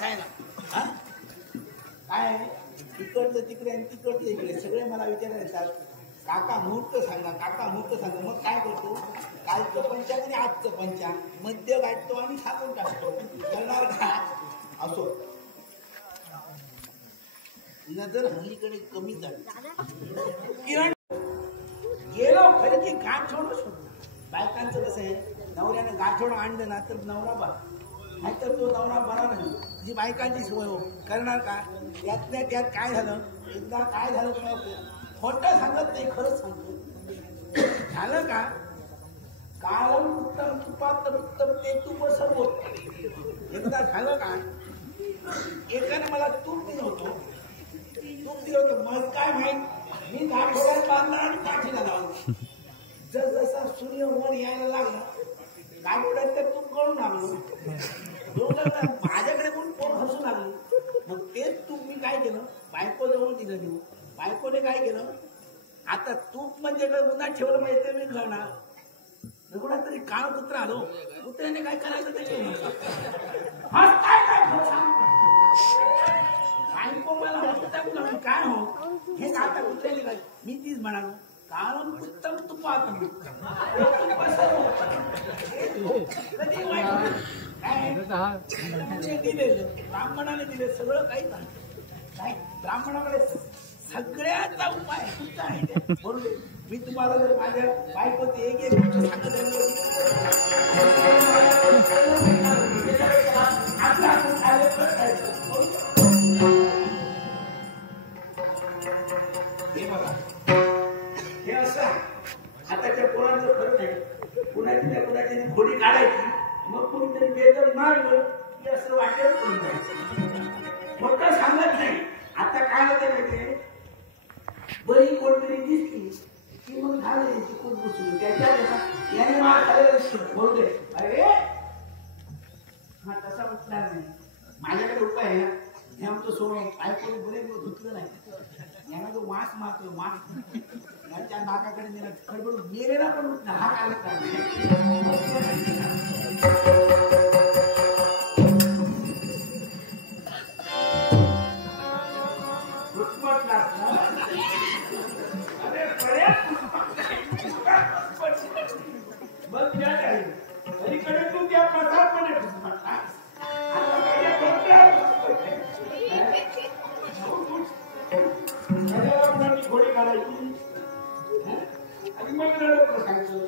सांगा हा काय इकडचं तिकडे आणि तिकडचं इकडे सगळे मला विचारायला येतात काका मुहूर्त सांगा काका मुहूर्त सांगा मग काय करतो कालचं पंचांग आणि आजचं पंचांग मध्य गाठतो आणि सांगून टाकतो करणार का असो नजर हल्लीकडे कमी झाली किरण गेलो खरी की गाठोड बायकांचं कसं आहे नवऱ्यानं गाठोड आणलं ना तर नवरा बा नाहीतर तो नवरा बरा नाही जी बायकांची सोय हो करणार का त्यातल्या त्यात काय झालं एकदा काय झालं खोटं सांगत नाही खरंच सांगतो झालं का काल उत्तम तुपात उत्तम ते तूप सर्वोत्तम एकदा झालं का एकाने मला तूप दिलं होतं मग काय माहित मी गाठोड्यात बांधला आणि पाठीला लावला जसा सूर्य वर यायला लागला गाठोड्यात तर तूप गळून लागलो माझ्याकडे पण पोट हसू लागली मग तेच तूप मी काय केलं बायको जवळ दिलं देऊ बायकोने काय केलं आता तूप म्हणजे उन्हात ठेवलं पाहिजे ते मी कळणार कुणात तरी काळ कुत्रा आलो कुत्र्याने काय करायचं ते बायको मला काय हो हे आता कुत्र्याने काय मी तीच म्हणालो कारण उत्तम तुपात दिलेलं ब्राह्मणाने दिले सगळं काही काय ब्राह्मणाकडे सगळ्याचा उपाय तुमचा आहे म्हणून मी तुम्हाला जर माझ्या बायकोचे एक एक हे असं आताच्या पोरांचं फरक आहे कुणाची घोडी काढायची मग कोणीतरी बेदम मारलं की असं वाटेल करून जायचं मोठं सांगत नाही आता काय होतं माहितीये बरी कोणतरी दिसली की मग झालं याची खूप घुसली त्याच्या याने मार खाल्लेला बोलतोय अरे हा तसा उठणार नाही माझ्याकडे उपाय आहे ना हे आमचं सोडून ऐकून बरे धुतलं नाही यांना जो वास मारतोय वास यांच्या नाकाकडे नेला खडबडून गेलेला पण उठणार हा काय मग त्या काही अलीकडे तू त्या प्रसादमध्ये घोडी काढायची आणि मग रडत बसायचं